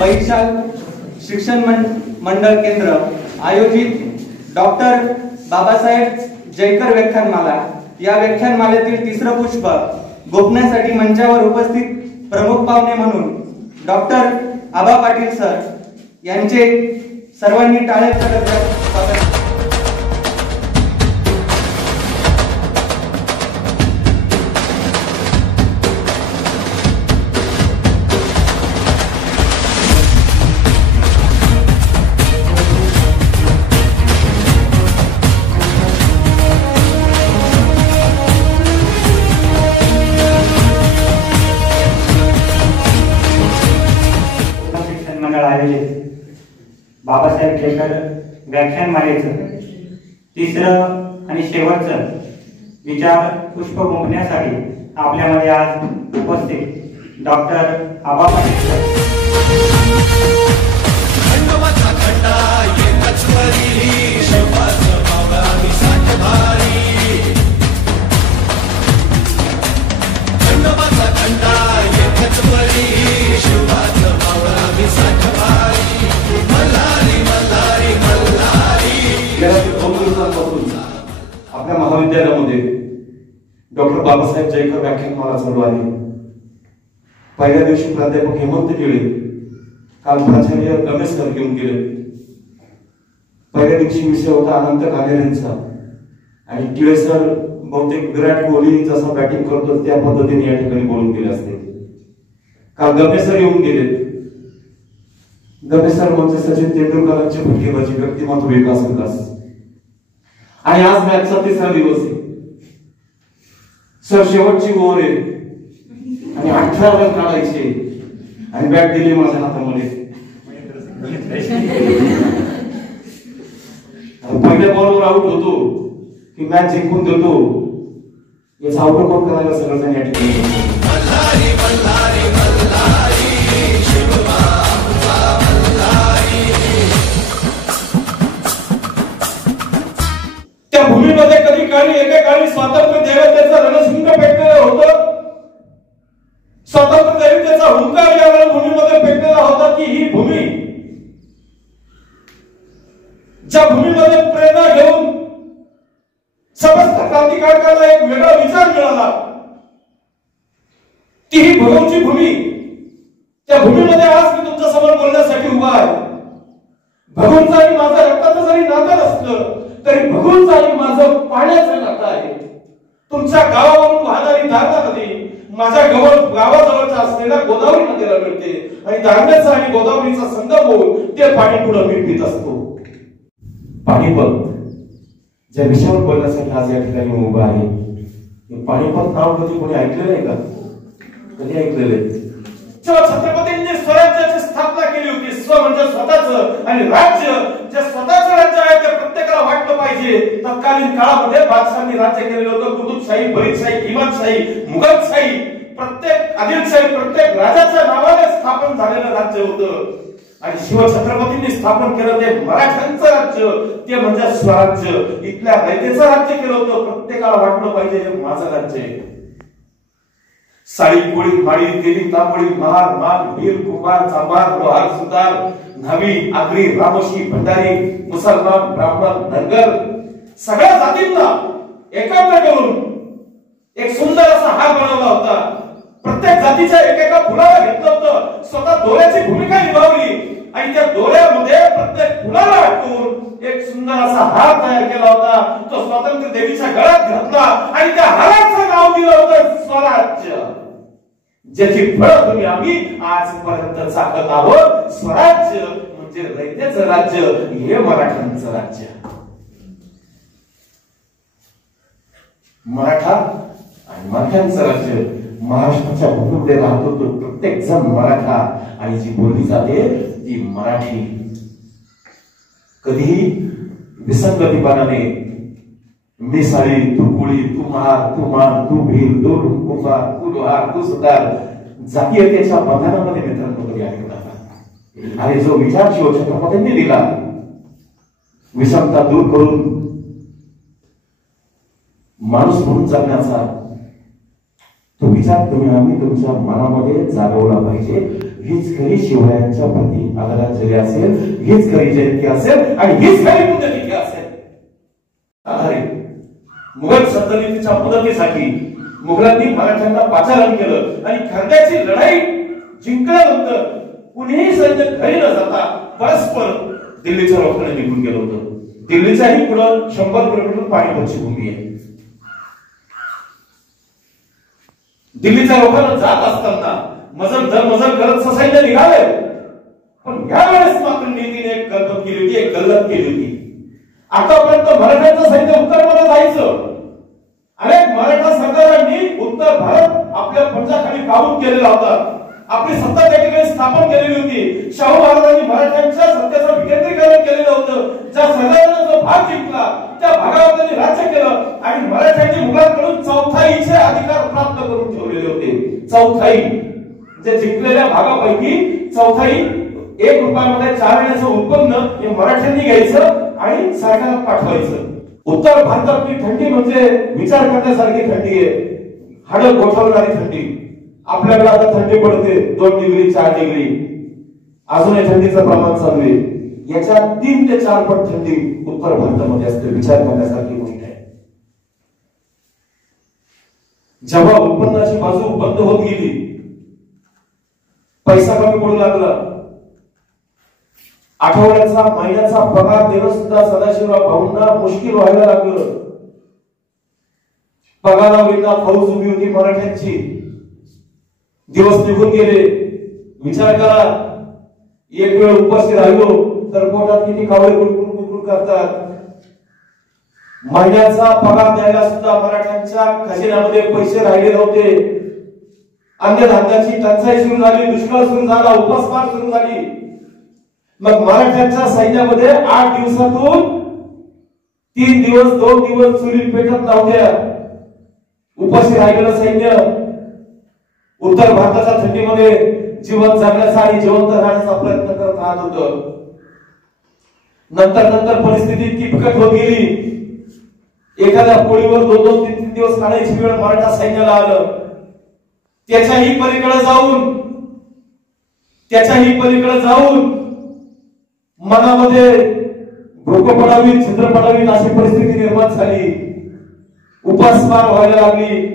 वैशाल शिक्षण मंडळ केंद्र आयोजित डॉक्टर बाबासाहेब जयकर व्याख्यानमाला या व्याख्यानमालेतील तिसरं पुष्प गोपण्यासाठी मंचावर उपस्थित प्रमुख पाहुणे म्हणून डॉक्टर आबा पाटील सर यांचे सर्वांनी टाळ्यांच्या गजरात स्वागत. बाबासाहेब जयकर व्याख्यानमालेचं तिसरं आणि शेवटचं विचार पुष्प गुंफण्यासाठी आपल्यामध्ये आज उपस्थित डॉक्टर आबा पाटील आपल्या महाविद्यालयामध्ये डॉक्टर बाबासाहेब जयकर व्याख्यानमाला चालू आहे. पहिल्या दिवशी प्राध्यापक हेमंत टिळे, काल प्राचार्य रमेश सर घेऊन गेले. पहिल्या दिवशी विषय होता अनंत कानेरेंचा आणि टिळे सर बहुतेक विराट कोहली जसा बॅटिंग करतो त्या पद्धतीने या ठिकाणी बोलून गेले असते. काल गमेश सर येऊन गेले. गमेश सर म्हणजे सचिन तेंडुलकरांची फटकेबाजी, व्यक्तिमत्व विकास. आणि आज मॅचचा तिसरा दिवस आहे. सर शेवटची ओव्हर आहे आणि 18 रन काढायचे आणि बॅट दिली माझ्या हातामध्ये. पहिल्या बॉलवर आउट होतो की मॅच जिंकून देतो याचा अवलोकन करायला सगळं या ठिकाणी. त्या भूमीमध्ये कधी काळी एकेकाळी स्वातंत्र्य देवतेचं रणशिंग पेटलेलं होतं. स्वातंत्र्य देवतेचा हुंकार या रणभूमीमध्ये पेटलेला होता की ही भूमी ज्या भूमीमध्ये प्रेरणा घेऊन समस्त क्रांतिकारकाला एक वेगळा विचार मिळाला ती ही भगवची भूमी. त्या भूमीमध्ये आज मी तुमच्या समोर बोलण्यासाठी उभा आहे. भगवंचा आणि माझं रक्ताचं जरी नातं नसलं तरी भगवंचा आणि माझं पाण्याचं नातं आहे. तुमच्या गावावरून वाहणारी दारणा नदी माझ्या गावाजवळच्या असलेल्या गोदावरी नदीला मिळते आणि दारण्याचा आणि गोदावरीचा संगम होऊन ते पाणी पुढे मी पित असतो. पाणीपत ज्या विषयावर बोलण्यासाठी आज या ठिकाणी उभा आहे. पाणीपत नाव कधी कोणी ऐकलेलं आहे का? कधी ऐकलेलं आहे? जेव्हा छत्रपतींनी स्वराज्याची स्थापना केली होती, स्व म्हणजे स्वतःच आणि राज्य जे स्वतःच राज्य आहे ते प्रत्येकाला वाटलं पाहिजे. तत्कालीन काळामध्ये बादशाहांनी राज्य केलेलं होतं. कुतुबशाही, बरीदशाही, इमादशाही, मुघलशाही, प्रत्येक आदिलशाही प्रत्येक राजाच्या नावाने स्थापन झालेलं राज्य होतं. आणि शिवछत्रपतींनी स्थापन केलं ते मराठ्यांचं राज्य, ते म्हणजे स्वराज्य. इथल्या रयतेचं राज्य केलं होतं. प्रत्येकाला वाटलं पाहिजे हे माझं राज्य आहे. साळी कोळी माळी तेली तांबडी महार मान वीर कुमार चांभार लोहार सुतार न्हावी आगरी रामोशी भंडारी मुसलमान ब्राह्मण धनगर सगळ्या जातींना एकत्र करून एक सुंदर असा हार बनवला होता. प्रत्येक जातीच्या एकेका फुलाला घेतलं होतं. स्वतः दोऱ्याची भूमिका निभावली आणि त्या दोऱ्यामध्ये प्रत्येक फुलाला अटकून एक सुंदर असा हार तयार केला होता. तो स्वातंत्र्य देवीच्या गळ्यात घातला आणि त्या हाराचं नाव दिलं होतं स्वराज्य. ज्याची फळं तुम्ही आम्ही आजपर्यंत चाकत आहोत. स्वराज्य म्हणजे रयतेचं राज्य, हे मराठ्यांचं राज्य. मराठा आणि मराठ्यांचं राज्य. महाराष्ट्राच्या भूमीमध्ये राहतो तो प्रत्येक जण मराठा आणि जी बोलली जाते ती मराठी. कधीही विसंगतीपणाने मी साळी तू कोळी तू महार तू मान तू भील तू कुंभार तू लोहार तू सुतार जातीयतेच्या बंधनामध्ये मित्रांनो कधी ऐकत नका. आणि जो विचार शिवछत्रपतींनी दिला विषमता दूर करून माणूस म्हणून जगण्याचा तो विचार तुम्ही आम्ही तुमच्या मनामध्ये जागवला पाहिजे. हीच खरी शिवरायांच्या प्रती आदरांजली असेल, हीच खरी जयंती असेल आणि हीच खरी पुण्यतिथी असेल. अरे मुघल सल्तनतीच्या मदतीसाठी मुघलांनी मराठ्यांना पाचारण केलं आणि खांद्याची लढाई जिंकल्यानंतर कुणीही सैन्य घरी न जाता परस्पर दिल्लीच्या लोकांना निघून गेलं होतं. दिल्लीच्याही पुढं 100 किलोमीटर पाणीपतची भूमी आहे. दिल्लीच्या लोकांना जात असताना मजल करत सैन्य निघाले, पण यावेळेस मात्र नीतीने एक गल्लत केली होती, एक गल्लत केली होती. आतापर्यंत मराठ्यांचं सैन्य उत्तरमध्ये जायचं. अनेक मराठा सरदारांनी उत्तर भारत आपल्या पंजाखाली काबूत केलेला होता. आपली सत्ता त्या ठिकाणी स्थापन केलेली होती. शाहू महाराजांनी मराठ्यांच्या सत्तेचं विकेंद्रीकरण केलेलं होतं. ज्या सरदारांनी जो भाग जिंकला त्या भागावर त्यांनी राज्य केलं आणि मराठ्यांनी मुघलांकडून चौथाईचे अधिकार प्राप्त करून ठेवलेले होते. चौथाई म्हणजे जिंकलेल्या भागापैकी चौथाई 1 रुपयामध्ये 4 आण्याचं उत्पन्न हे मराठ्यांनी घ्यायचं आणि सरकारला पाठवायचं. उत्तर भारतातली थंडी म्हणजे विचार करण्यासारखी थंडी आहे. हाडं गोठवणारी थंडी. आपल्याकडे आता थंडी पडते 2 डिग्री 4 डिग्री, अजूनही थंडीचं प्रमाण चालू आहे. याच्या 3 ते 4 पट थंडी उत्तर भारतामध्ये असते. विचार करण्यासारखी गोष्ट आहे. जेव्हा उत्पन्नाची बाजू बंद होत गेली, पैसा कमी पडू लागला, आठवड्याचा महिन्याचा पगार देणं सुद्धा सदाशिवराव भाऊंना मुश्किल व्हायला लागलं. पगाराविना फौज उभी होती मराठ्यांची. दिवस निघून गेले. विचार करा, एक वेळ उपाशी राहिलो तर पोटात किती कावळे कुरकुर करतात. महिन्याचा पगार द्यायला सुद्धा मराठ्यांच्या खजिन्यामध्ये पैसे राहिले नव्हते. अन्नधान्याची टंचाई सुरू झाली, दुष्काळ सुरू झाला, उपासमार सुरू झाली. मग मराठ्यांच्या सैन्यामध्ये 8 दिवसातून 3 दिवस 2 दिवस चुली पेटत नव्हत्या. उपाशी राहिलेलं सैन्य उत्तर भारताच्या थंडीमध्ये जीवन जगण्याचा आणि जिवंत राहण्याचा प्रयत्न करत राहत होतं. नंतर परिस्थिती इतकी बिकट होत गेली. एखाद्या पोळीवर 2-2, 3-3 दिवस काढायची वेळ मराठा सैन्याला आलं. त्याच्याही पलीकडे जाऊन मनामध्ये भूक पडावी, छिद्र पडावी अशी परिस्थिती निर्माण झाली. उपासमार व्हायला लागली.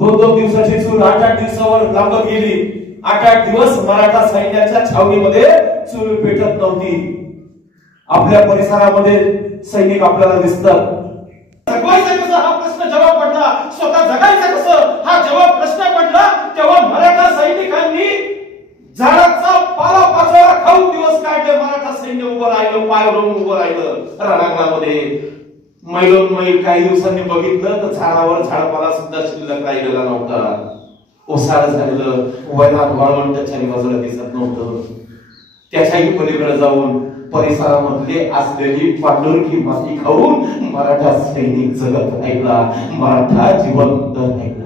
2-2 दिवसाची चूल 8-8 दिवसावर लांबत गेली. 8-8 दिवस मराठा सैन्याच्या छावणीमध्ये चूल पेटत नव्हती. आपल्या परिसरामध्ये सैनिक आपल्याला दिसतात. जगवायचं कसं हा प्रश्न जेव्हा पडला, स्वतः जगायचं कसं हा जेव्हा प्रश्न पडला, तेव्हा मराठा सैनिकांनी झाडाचा पाला पाचोळा खाऊन दिवस काढले. मराठा सैन्य उभं राहिलं, पाय रोवून उभं राहिलं रणांगणामध्ये. मैलोन मैल काही दिवसांनी बघितलं तर झाडावर झाडपाला सुद्धा शिल्लक राहिलेला नव्हता. ओसाड झालेलं वैरात वाळवंट त्याच्या बाजूला दिसत नव्हतं. त्याच्याही पलीकडे जाऊन परिसरामधले असलेली पांढुरकी माती खाऊन मराठा सैनिक जगत राहिला, मराठा जिवंत राहिला.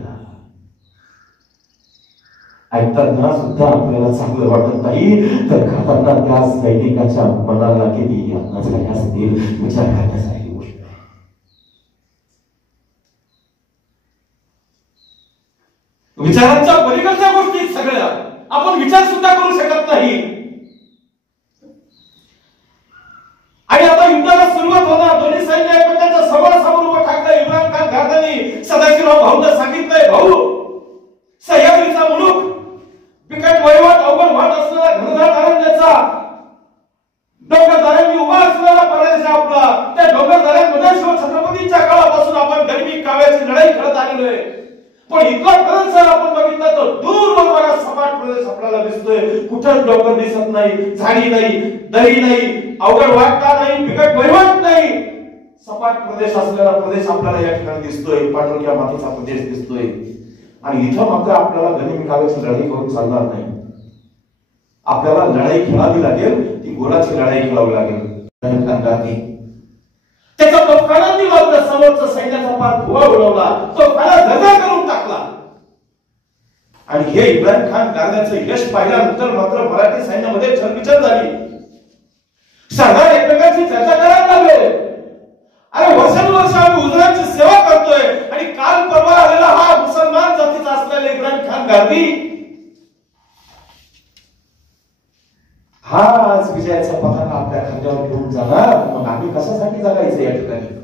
ऐकताना सुद्धा आपल्याला चांगलं वाटत नाही, तर खाताना त्या सैनिकाच्या मनाला किती यातना झाल्या असतील विचार करण्यासारखी गोष्ट आहे. विचारांच्या पलीकडच्या गोष्टी सगळ्या आपण विचार सुद्धा करू शकत नाही. आणि आता युद्धाला सुरुवात होणार. दोन्ही सैन्य एकमेकांच्या समोरासमोर उभं टाकलं. इम्रान खान घाटाने सदाशिवराव भाऊंना सांगितलंय, भाऊ सह्याद्रीचा मुलूक बिकट वहिवाट अवघड वाट असलेला घनदाट अरण्याचा डोंगरदऱ्यांनी उभा असलेला प्रदेश आपला. त्या डोंगरदऱ्यांमध्ये शिवछत्रपतींच्या काळापासून आपण गनिमी काव्याची लढाई खेळत आलेलो आहे. पण इतका प्रदेश जर आपण बघितला तर दूरवर बघा सपाट प्रदेश आपल्याला दिसतोय. कुठंच डोंगर दिसत नाही, झाडी नाही, दरी नाही, अवघड वाट नाही, बिकट वहिवाट नाही. सपाट प्रदेश असलेला प्रदेश आपल्याला या ठिकाणी दिसतोय. पांढरक्या मातीचा प्रदेश दिसतोय. आणि इथं मात्र आपल्याला गनिमी काव्याची लढाई करून चालणार नाही. आपल्याला लढाई खेळावी लागेल, ती गोलाची लढाई खेळावी लागेल. त्याचा तोफखानांनी मात्र समोरचा सैन्याचा पार धुवा उडवला, तो खाना धगा करून टाकला. आणि हे इम्रान खान गार्द्याचं यश पाहिल्यानंतर मात्र मराठी सैन्यामध्ये छलबिछल झाली. सरदार एकमेकांची चर्चा करायला लागले. अरे वर्षानुवर्ष आम्ही हुजरांची सेवा करतोय आणि काल परवा आलेला हा मुसलमान जातीचा असलेला इम्रान खान गार्दी खांद्यावर घेऊन जाणार, मग आम्ही कशासाठी जगायचं या ठिकाणी?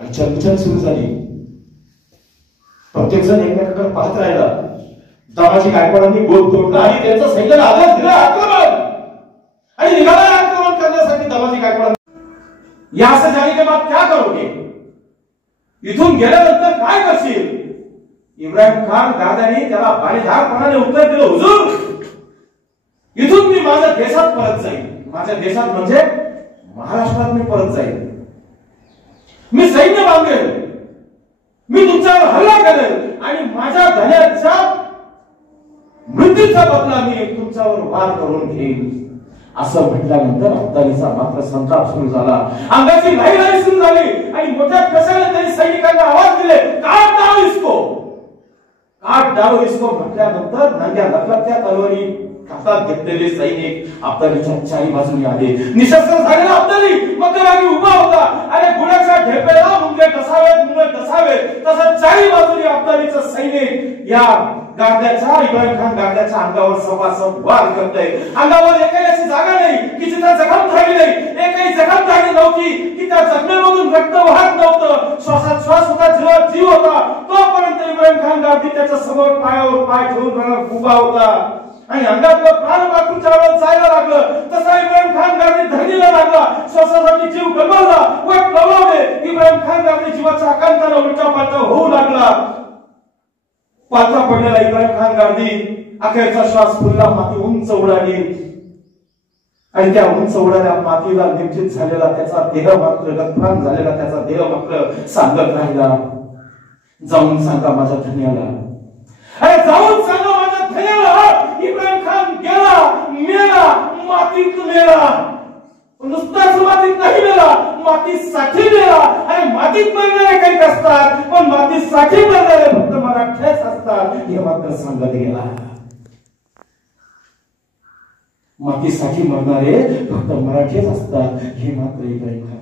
आणि चर्चा सुरू झाली. प्रत्येक जण एकमेकांकडे पाहत राहिला. दामाजी गायकवाडांनी गोल तोडला आणि त्यांचं सैन्याला आवाज दिला, आक्रमण! आणि निघाला आक्रमण करण्यासाठी दामाजी गायकवाड. या असं जाने के बाद क्या करोगे? इथून गेल्यानंतर काय करशील? इब्राहिम खान गाद्याने त्याला पाणीधारपणाने उत्तर दिलं, हुजूर, इथून मी माझ्या देशात परत जाईल. माझ्या देशात म्हणजे महाराष्ट्रात मी परत जाईल. मी सैन्य बांधेल, मी तुमच्यावर हल्ला करेल आणि माझ्या धन्याच्या मृत्यूचा बदला मी तुमच्यावर वार करून घेईन. असं म्हटल्यानंतर अब्दालीचा मात्र संताप सुरू झाला, अंगाची घाई सुरू झाली आणि मोठ्या कशाने त्यांनी सैनिकांना आवाज दिले, काट डालो इसको, काट डालो इसको म्हटल्यानंतर नंग्या लखलखत्या तलवारी हातात घेतलेले सैनिक अब्दालीच्या चारी बाजूने आले. निशस्त्र झालेला अब्दाली मध्यभागी उभा होता. अरे गुणाच्या ढेपेला मुंगे टसावेत, मुंगे टसावेत, तसं चारी बाजूने अब्दालीचं सैनिक या गाद्याच्या, इब्राहिम खान गाद्याच्या अंगावर सपासप वार करतय. अंगावर एकही अशी जागा नाही की जिथे जखम झाली नाही, एकही जखम झाली नव्हती की त्या जखमेमधून रक्त वाहत नव्हतं. श्वासात श्वास होता, जीवात जीव होता. तोपर्यंत इब्राहिम खान गादी त्याच्या समोर पायावर पाय ठेवून उभा होता आणि अंगातलं प्राण वाकून ज्यावेळेस जायला लागलं तसा इब्राहिम खान गादी धरणीला लागला. श्वासासाठी जीव गमावला, वाट लावले. इब्राहिम खान गादी जीवाच्या आकांताला उलटा पालटा होऊ लागला. पालथा पडलेला इब्राहिम खान गादी अखेरचा श्वास फुलला, माती उंच उडाली आणि त्या उंच उडाल्या मातीला निश्चित झालेला त्याचा देह मात्र, गतप्राण झालेला त्याचा देह मात्र सांगत राहिला, जाऊन सांगा माझ्या धन्याला, अरे जाऊन सांगा माझ्या धन्याला, इब्राहिम खान गेला, मेला, मातीत मेला. नुसताच मातीत नाही मेला, मातीसाठी मेला. आणि मातीत मरणारे काही असतात, पण मातीसाठी मरणारे फक्त मराठ्याच असतात हे मात्र सांगत गेला. मातीसाठी मरणारे फक्त मराठीच असतात हे मात्र इब्राहिम खान